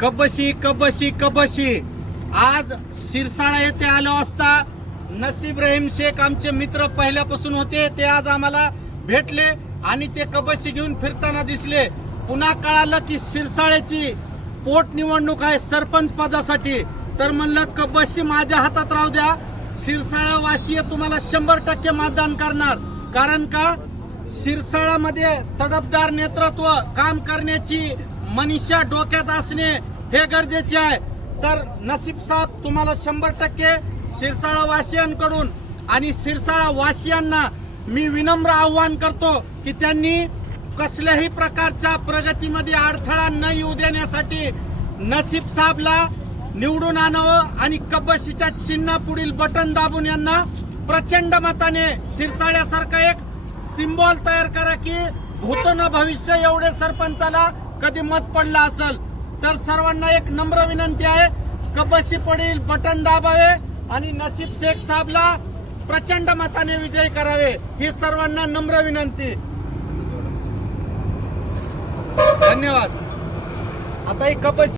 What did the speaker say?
कबशी कबशी कबशी आज सिरसाळा येथे आलो असता नसीब रहीम शेख आमचे मित्र पहिल्यापासून होते, ते आज आम्हाला भेटले आणि ते कबशी घेऊन फिरताना दिसले. पुन्हा कळालं की सिरसाळ्याची पोटनिवडणूक आहे सरपंच पदासाठी. तर म्हणलं कबशी माझ्या हातात राहू द्या, सिरसाळा वासीय तुम्हाला 100% मतदान करणार. कारण का सिरसाळामध्ये तडफदार नेतृत्व, काम करण्याची मनीषा डोक्यात असणे हे गरजेचे आहे. तर नसीब साहेब तुम्हाला 100% सिरसाळा वासियांकडून आणि सिरसाळा वासियांना मी विनम्र आव्हान करतो की त्यांनी कसल्याही प्रकारच्या प्रगतीमध्ये अडथळा न येऊ देण्यासाठी नसीब साहेबला निवडून आणावं आणि कबशीच्या चिन्हा पुढील बटन दाबून यांना प्रचंड मताने सिरसाळ्यासारखा एक सिम्बॉल तयार करा की भूत न भविष्य एवढे सरपंचाला कधी मत पडला असेल. तर सर्वांना एक नम्र विनंती आहे, कबशी पुढील बटन दाबावे आणि नसीब शेख साहेबला प्रचंड मताने विजयी करावे, ही सर्वांना नम्र विनंती. धन्यवाद. आता ही कबशी